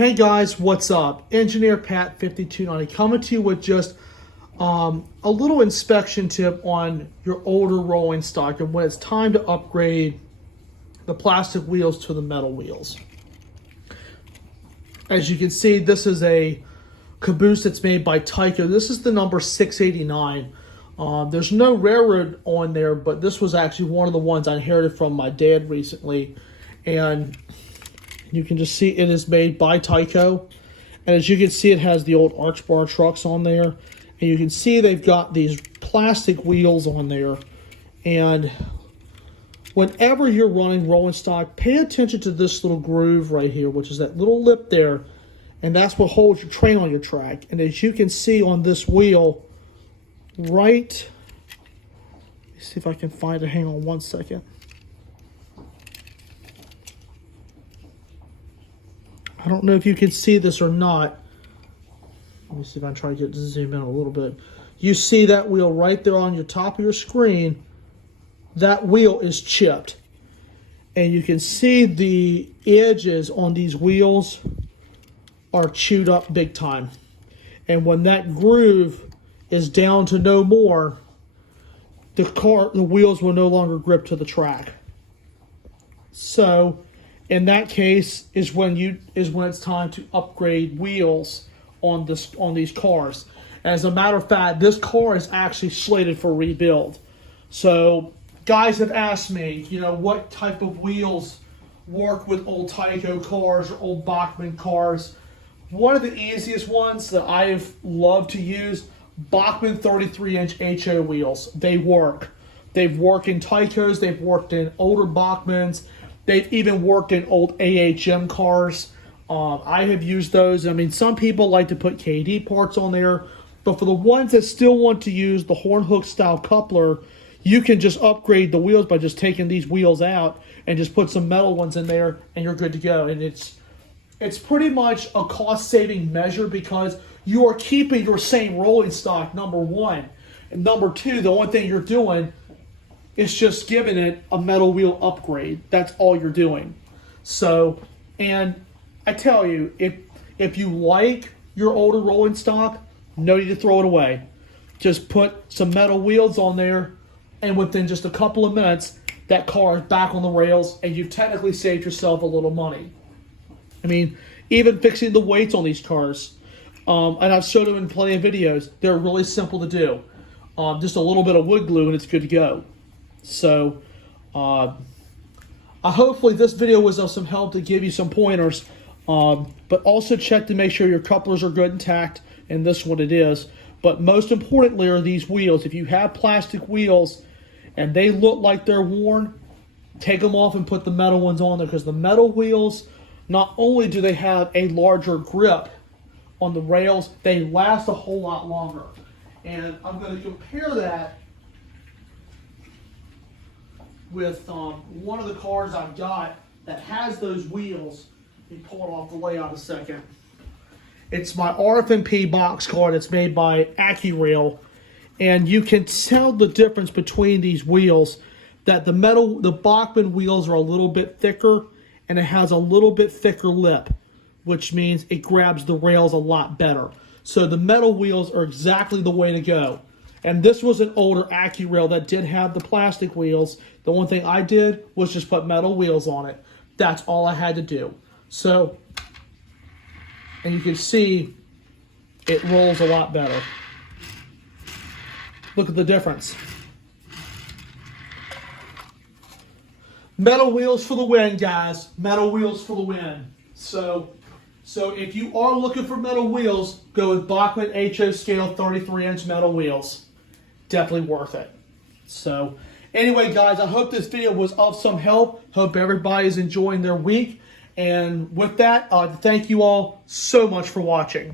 Hey guys, what's up? Engineer Pat 5290 coming to you with just a little inspection tip on your older rolling stock and when it's time to upgrade the plastic wheels to the metal wheels. As you can see, this is a caboose that's made by Tyco. This is the number 689. There's no railroad on there, but this was actually one of the ones I inherited from my dad recently. And you can just see it is made by Tyco. And as you can see, it has the old arch bar trucks on there. And you can see they've got these plastic wheels on there. And whenever you're running rolling stock, pay attention to this little groove right here, which is that little lip there. And that's what holds your train on your track. And as you can see on this wheel, right, let me see if I can find it. Hang on one second. I don't know if you can see this or not. Let me see if I can try to get to zoom in a little bit. You see that wheel right there on your top of your screen. That wheel is chipped. And you can see the edges on these wheels are chewed up big time. And when that groove is down to no more, the wheels will no longer grip to the track. So in that case is when it's time to upgrade wheels on these cars. As a matter of fact, this car is actually slated for rebuild. So guys have asked me, what type of wheels work with old Tyco cars or old Bachmann cars. One of the easiest ones that I've loved to use, Bachmann 33-inch HO wheels. They work. They've worked in Tycos. They've worked in older Bachmanns. They've even worked in old AHM cars. I have used those. I mean, some people like to put KD parts on there, but for the ones that still want to use the horn hook style coupler, you can just upgrade the wheels by just taking these wheels out and just put some metal ones in there, and you're good to go. And it's pretty much a cost-saving measure because you are keeping your same rolling stock, number one. And number two, the only thing you're doing is just giving it a metal wheel upgrade. That's all you're doing. So, and I tell you, if you like your older rolling stock, no need to throw it away. Just put some metal wheels on there, and within just a couple of minutes, that car is back on the rails, and you've technically saved yourself a little money. I mean, even fixing the weights on these cars, and I've showed them in plenty of videos, they're really simple to do. Just a little bit of wood glue, and it's good to go. So, hopefully this video was of some help to give you some pointers, but also check to make sure your couplers are good intact, and this one it is. But most importantly are these wheels. If you have plastic wheels and they look like they're worn, take them off and put the metal ones on there, because the metal wheels, not only do they have a larger grip on the rails, they last a whole lot longer. And I'm going to compare that with one of the cars I've got that has those wheels. Let me pull it off the layout a second. It's my RFMP box car that's made by AccuRail. And you can tell the difference between these wheels, that the Bachmann wheels are a little bit thicker and it has a little bit thicker lip, which means it grabs the rails a lot better. So the metal wheels are exactly the way to go. And this was an older AccuRail that did have the plastic wheels. The one thing I did was just put metal wheels on it. That's all I had to do. So, and you can see it rolls a lot better. Look at the difference. Metal wheels for the win, guys. Metal wheels for the win. So if you are looking for metal wheels, go with Bachmann HO scale 33-inch metal wheels. Definitely worth it. So anyway, guys, I hope this video was of some help. Hope everybody's enjoying their week. And with that, thank you all so much for watching.